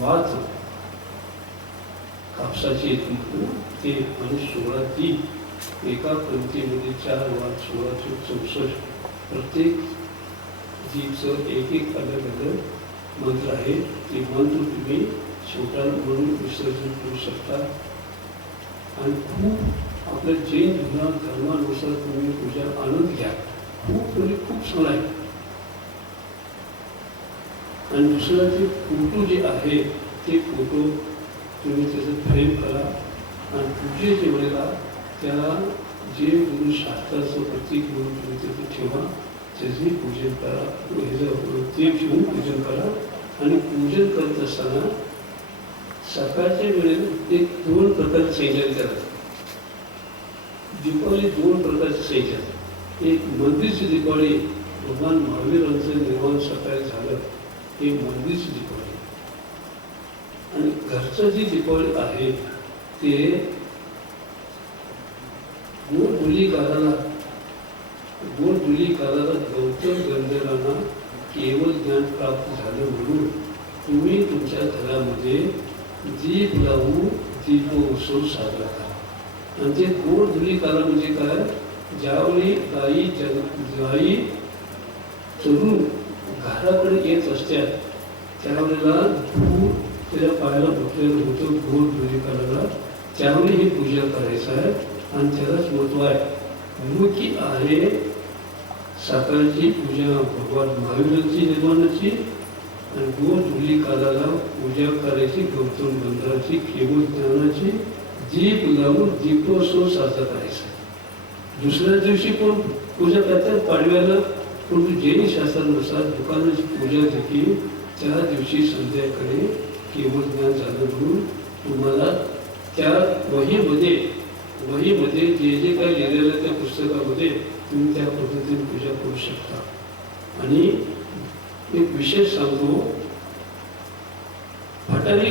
वात कापसाची ते आणि 16 दीप एका पंक्तीमध्ये 4 वात 1664 प्रत्येक दीपचं एक अलग अलग मंत्र आहे. ते मंत्र तुम्ही छोटा म्हणून विसर्जन करू शकता. आणि खूप आपल्या जैन धर्मानुसार तुम्ही पूजा आनंद घ्या. खूप म्हणजे खूप छान आहे. आणि दुसरं ते फोटो जे आहे ते फोटो तुम्ही त्याचं फ्रेम करा आणि पूजेच्या वेळेला त्याला जे गुरु शास्त्राचं प्रतीक म्हणून तुम्ही त्याचं ठेवा. त्याचंही पूजन करा. ते ठेवून पूजन करा. आणि पूजन करत असताना सकाळच्या वेळेला एक 2 प्रकारचं सैजन करा. दीपावली 2 प्रकारचं सैजन. एक मंदिरची दीपावली, भगवान महावीरांचं निर्माण सकाळी झालं, हे मंदिरची दीपावली. आणि घरचं जी दीपावली आहे ते गोड काळाला गौतम गंधर्वांना केवळ ज्ञान प्राप्त झालं म्हणून तुम्ही तुमच्या घरामध्ये दीप लावून दीपोत्सव साजरा करा. आणि ते गोड धुलीकाला म्हणजे काय? ज्यावेळी गाई चरून घराकडे येत असतात त्यावेळेला दूध त्याच्या पायाला फुटलेलं होतं गोड धुलीकाला. त्यावेळी हे पूजा करायचं आहे. आणि त्यालाच महत्व आहे. मुख्य आहे सकाळची पूजा भगवान महावीरांची निर्माणाची आणि गोड धुलीकाला पूजा करायची गौतम गंधर्वांची केवळ ज्ञानाची. दीप लावून दीपोत्सव साजरा करायचा. दुसऱ्या दिवशी पण पूजा करतात पाडव्याला. परंतु जैन शास्त्रानुसार दुकानाची पूजा देखील त्या दिवशी संध्याकाळी केवळ ज्ञान झालं म्हणून तुम्हाला त्या वहीमध्ये जे काही लिहिलेलं आहे त्या पुस्तकामध्ये तुम्ही त्या पद्धतीने पूजा करू शकता. आणि एक विशेष सांगतो, फटाके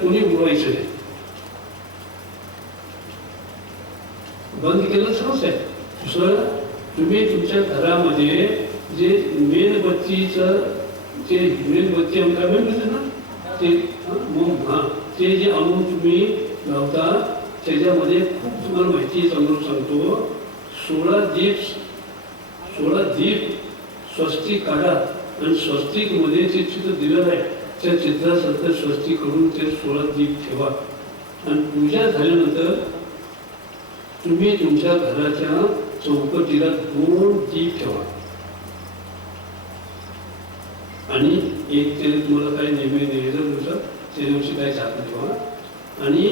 कोणी उडवायचं नाही. बंद केलं सहज आहे. दुसरं तुम्ही तुमच्या घरामध्ये जे मेणबत्तीचं जे मेणबत्ती आमच्या मेणबत्ती ना ते जे आणून तुम्ही लावता त्याच्यामध्ये खूप तुम्हाला माहिती समजून सांगतो. 16 दीप स्वस्तिक काढा आणि स्वस्तिकमध्ये जे चित्र दिलेलं आहे त्या चित्रासारखं स्वस्तिक करून ते 16 दीप ठेवा. आणि पूजा झाल्यानंतर तुम्ही तुमच्या घराच्या चौकटीला 2 दीप ठेवा. आणि एक त्याने तुम्हाला काही नेहमी दिवसात त्या दिवशी काही झाकून ठेवा. आणि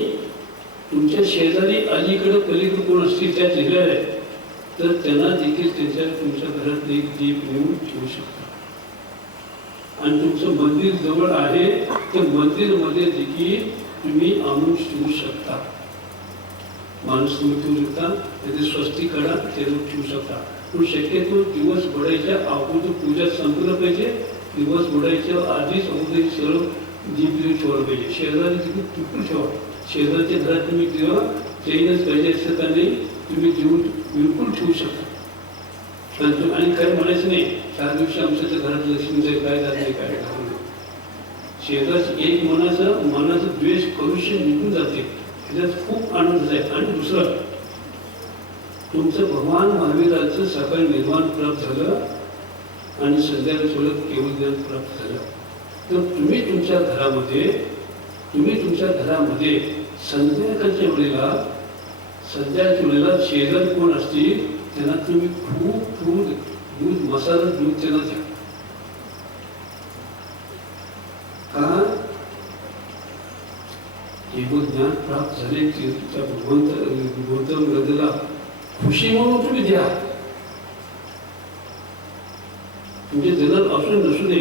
तुमच्या शेजारी अलीकडे पलीकडे कोण असतील त्या लिहिलेल्या आहे तर त्यांना देखील तुमच्या घरात एक दीप नेऊन ठेवू शकता. आणि तुमचं मंदिर जवळ आहे तर मंदिरमध्ये देखील तुम्ही आणून ठेवू शकता. माणूस तुम्ही ठेवू शकता. त्याचे स्वस्तिक काढा त्याला ठेवू शकता. पण शक्यतो दिवस बुडायच्या अगोदर पूजा संपलं पाहिजे. दिवस बुडायच्या आधीच अगोदर सर्व दीप ठेवलं पाहिजे. शेजारी देखील तुटून ठेवा. शेजारच्या घरात तुम्ही दिवा चैनच पाहिजे असं का नाही तुम्ही जीवन बिलकुल ठेवू शकता. आणि काय म्हणायचं नाही 4 दिवशी आमच्या घरात लक्ष्मीचं काय जात नाही काय शेजारचं एक मनाचं द्वेष करुष्य निघून जाते. त्याच्यात खूप आनंद आहे. आणि दुसरं तुमचं भगवान महावीरांचं सकाळी निर्माण प्राप्त झालं आणि संध्याकाळी सोडत केवळ ज्ञान प्राप्त झालं तर तुम्ही तुमच्या घरामध्ये संध्याकाळच्या वेळेला शेजारी कोण असतील त्यांना तुम्ही खूप दूध मसाला दूध त्यांना द्या. का केवळ ज्ञान प्राप्त झाले तुमच्या गौतम गंधर्वाला खुशी म्हणून तुम्ही द्या. तुमचे जनरल ऑप्शन नसू दे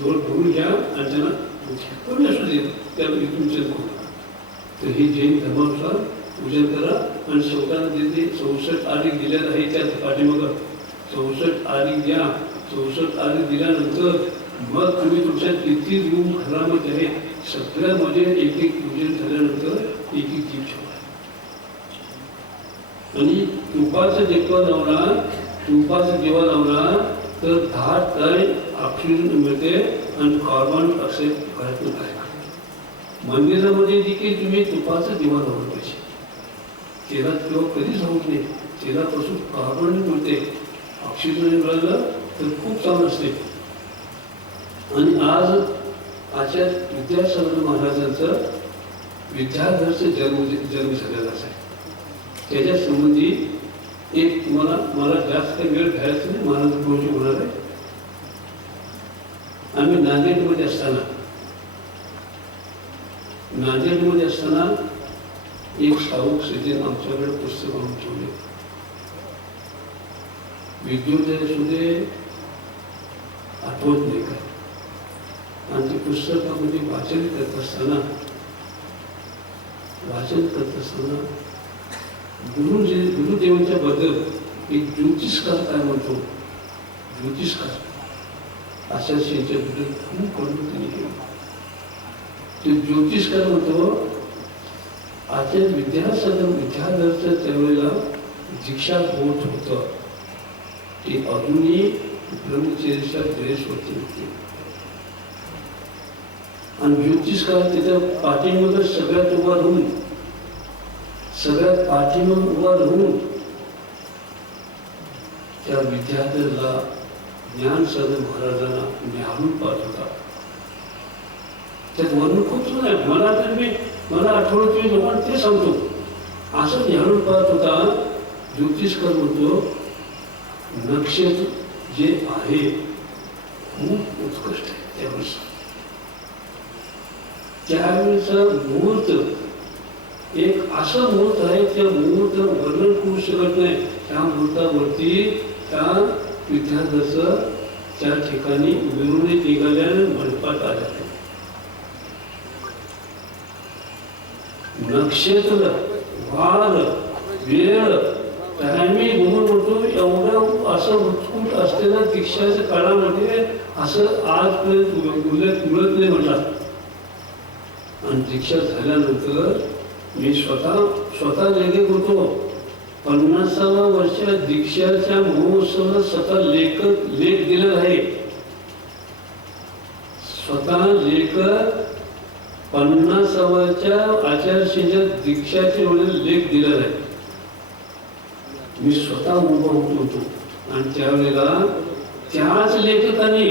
जवळ भरून घ्या आणि त्यांना कमी असू दे त्याला तुमचे तर ही जैन धर्मानुसार पूजन करा. आणि स्वतःला तिथे 64 आरिक दिलेलं आहे त्या पाठीमागं 64 आरिक द्या. 64 आरिक दिल्यानंतर मग तुम्ही तुमच्या किती रूम घरामध्ये आहे सगळ्यामध्ये एक पूजन झाल्यानंतर एक दीप ठेवा. आणि तुपाचा दिवा लावला तर 10 टाळी ऑक्सिजन मिळते. आणि कार्बन ऑक्साईड घरातून काय मंदिरामध्ये देखील तुम्ही तुपाचा दिवा लावला पाहिजे. तेलात किंवा कधीच होऊ नये. तेलापासून कार्बन मिळते, ऑक्सिजन मिळालं तर खूप चांगलं असते. आणि आज आचार्य विद्यासागर महाराजांचं विद्याधरचं जन्म झालेला आहे. त्याच्या संबंधी एक मला जास्त वेळ घ्यायचं नाही, महाराज गोष्टी होणार आहे. आम्ही नांदेडमध्ये असताना एक शाहूक सज्जन आमच्याकडे पुस्तक आणून ठेवले. विद्योदयामध्ये आठवत नाही का. आणि ते पुस्तकामध्ये वाचन करत असताना गुरुदेवांच्या बद्दल एक ज्योतिषकार काय म्हणतो, ज्योतिषकार आचार्यांच्या बद्दल खूप वर्णन त्यांनी केलं. ते ज्योतिषकार म्हणतो आचार्य विद्याधरचं त्यावेळेला दीक्षा होत होतं. ते अजूनही ब्रह्मचर्याच्या ड्रेसवरती होते. आणि ज्योतिषकार तिथं पाठीमागं सगळ्यात उभा राहून त्या विद्यार्थ्याला ज्ञानसागर महाराजांना न्याहाळून पाहत होता. त्यात वर्णन खूप सुंदर आहे. मला आठवलं की लोकांना ते सांगतो. असं न्याहाळून पाहत होता. ज्योतिषकार म्हणतो नक्षत्र जे आहे खूप उत्कृष्ट आहे. त्यावेळेचा मुहूर्त एक असं मुहूर्त आहे, त्या मुहूर्त वर्णन करू शकत नाही. त्या मुहूर्तावरती त्या विद्यार्थ्याचं त्या ठिकाणी मिरवणूक निघाल्याने मंडपात आल्या. नक्षत्र, वार, वेळ, टायमिंग बघून म्हणतो एवढं असं उत्स्फूट असलेल्या दीक्षाच्या काळामध्ये असं आजपर्यंत मिळत नाही म्हटला. आणि दीक्षा झाल्यानंतर मी स्वतः लेखक होतो. 50व्या वर्षा दीक्षाच्या महोत्सवाला स्वतः लेख दिलेला आहे. स्वतः लेखक 50व्या आचार्यांच्या दीक्षाचे वेळेला लेख दिलेला आहे. मी स्वतः उभा होतो. आणि त्यावेळेला त्याच लेखकाने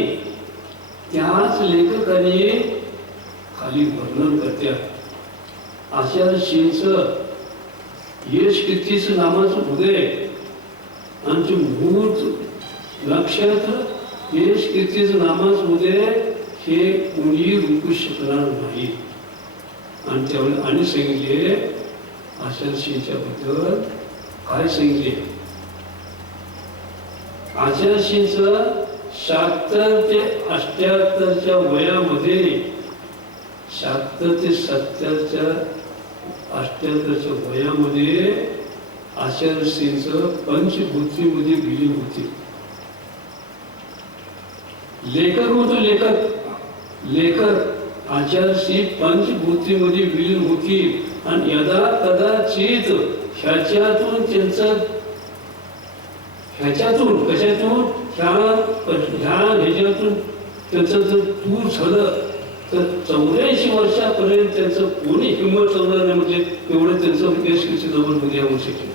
खाली वर्णन करतात आचार्यांचं यश कीर्तीचं नामाचं उदय आणि ते मुहूर्त नक्षत्र यश कीर्तीचं नामाचं उदय हे कोणी रोखू शकणार नाही. आणि त्यावेळेला आणि सांगितले आचार्यांच्या बद्दल काय सांगितले. आचार्यांचं 76 ते 78च्या वयामध्ये 76 ते 78च्या वयामध्ये आचार्यांचं पंचभूतीमध्ये विलीन होते. लेखक आचार्य पंचभूतीमध्ये विलीन होती. आणि यदा कदाचित ह्याच्यातून त्यांचं जर दूर झालं तर 84 वर्षापर्यंत त्यांचं कोणी हिंमत चालणार नाही. म्हणजे एवढं त्यांचं यश जवळमध्ये होऊ शकेल.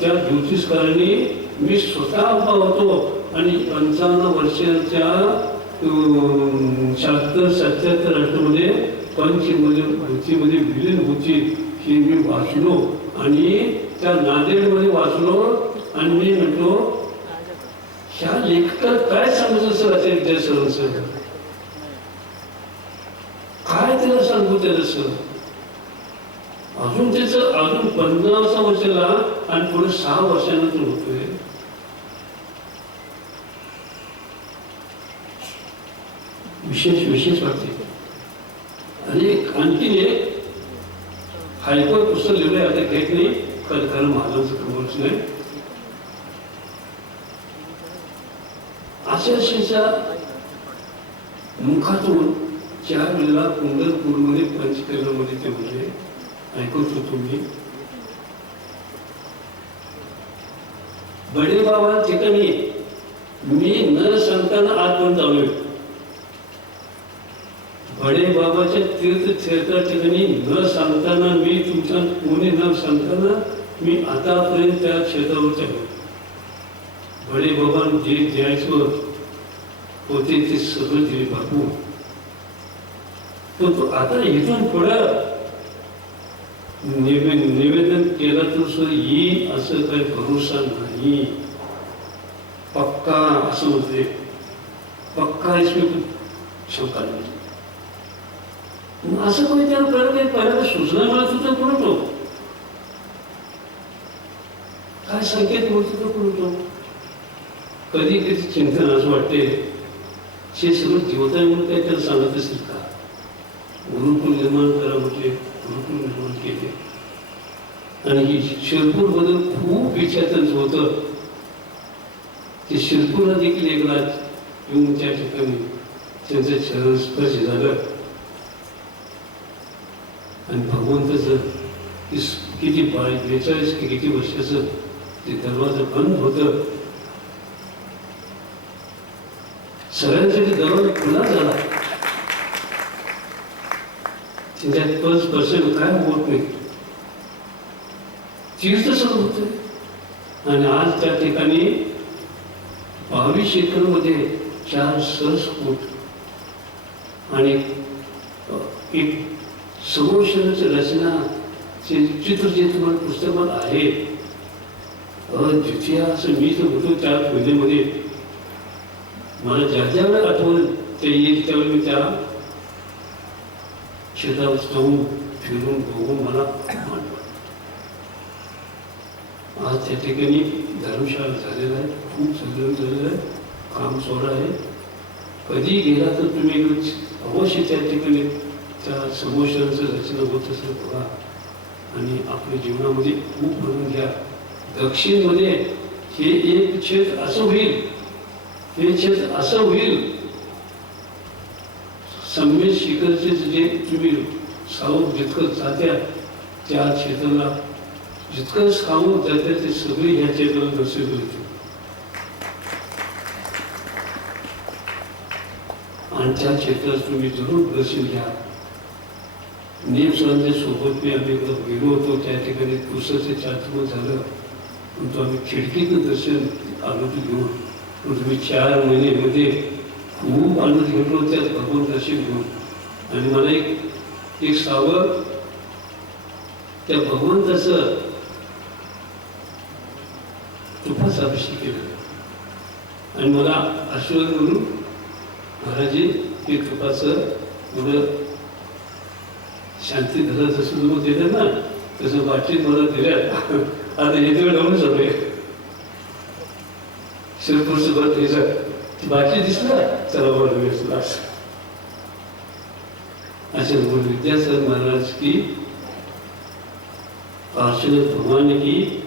त्या ज्योतिषकारांनी मी स्वतः उभा होतो. आणि 55 वर्षाच्या 76-77 पंचभूतीमध्ये विलीन होती हे मी वाचलो. आणि त्या नांदेडमध्ये वाचलो. आणि मी म्हणतो ह्या लेखकाला काय सांगतो सर असे विद्यासागरांचं काय त्याला सांगू त्याला सर. अजून 50व्या वर्षाला आणि पुढे 6 वर्षानंतर होतोय. विशेष वाटते. आणि आणखीन एक हायपर पुस्तक लिहिलंय. आता घेत नाही खरं महाराजांचं खबरच नाही. आचार्यांच्या मुखातून 4 वेळेला पंढरपूरमध्ये पंचकर्मामध्ये ते म्हणजे ऐकत होतो मी. बडे बाबा ठिकाणी मी न सांगताना आतपर्यंत आलोय. बडे बाबाच्या तीर्थक्षेत्रा ठिकाणी न सांगताना मी तुमच्या कोणी न सांगताना मी आतापर्यंत त्या क्षेत्रावर आहे. बडे बाबांनी जे द्यायचं होते ते सगळं दिले बापू. तो आता इथून पुढं निवेदन केलं तर सुद्धा येईल असं काही भरोसा नाही. पक्का असं होते, पक्का इसमें शंका नाही. असं कोणी त्याला करायला सूचना मिळत होतं कोण तो काय संकेत मिळत होतं कोण तो. कधी कधी चिंतन असं वाटते हे सगळं जीवता म्हणून काही त्याला सांगत असेल का. गुरुकुल निर्माण करा म्हटले, गुरुकुल निर्माण केले. आणि शिरपूर बद्दल खूप विचारांचं होतं. ते शिरपूरला देखील एक राज येऊन त्या ठिकाणी त्यांचं चरण स्पर्श झालं. आणि भगवंताचं किती 42 की किती वर्षाचं ते दरवाजा बंद होतं. सगळ्यांसाठी दरवाजा खुला झाला. त्याच्यात पर्सेंट काय होत नाही. तीर्थ सगळं होतं. आणि आज त्या ठिकाणी 22 एकरमध्ये 4 सहज फूट आणि एक सरोशनाची रचना चित्र जे तुम्हाला पुस्तकात आहे द्वितीय असं मी तर होतो त्या खोलीमध्ये. मला ज्या ज्यावेळेला आठवण ते येईल त्यावेळी मी त्या क्षेत्रावर जाऊन फिरून बघून मला वाटतं. आज त्या ठिकाणी धर्मशाळा झालेला आहे, खूप सगळं झालेलं आहे, काम सोडा आहे. कधी गेला तर तुम्ही अवश्य त्या ठिकाणी त्या समोशांचं रचना होत असेल बघा आणि आपल्या जीवनामध्ये खूप म्हणून घ्या. दक्षिणमध्ये हे एक क्षेत्र असं होईल, हे क्षेत्र असं होईल. सम्य शिखरचे जे तुम्ही सावध जितकं जात्या त्या क्षेत्राला जितकं सावध जात्या ते सगळे ह्या क्षेत्राला दर्शवले होते. आणि त्या क्षेत्रात तुम्ही जरूर दर्शन घ्या. नेमसरांच्या सोबत मी आम्ही गेलो होतो त्या ठिकाणी पुस्तकाचं चातुर्य झालं. परंतु आम्ही खिडकीतून दर्शन आलो होतो घेऊन. पण तुम्ही 4 महिन्यामध्ये खूप आनंद घेतलो त्यात भगवान दर्शन घेऊन. आणि मला एक सावं त्या भगवंताचं तुपाचा अभिषेक केला आणि मला आशीर्वाद म्हणून महाराजी ते तुपाचं एवढं शांती धरत जसं तुम्ही दिलं ना तसं बाटलीत मला दिल्यात. आता हे वेळ लावून झालोय शिरपूरचं बरं द्यायचं ती बाटली दिसलं चला बरं दिसला असे विद्यासागर महाराज की पार्श्वनाथ भगवान की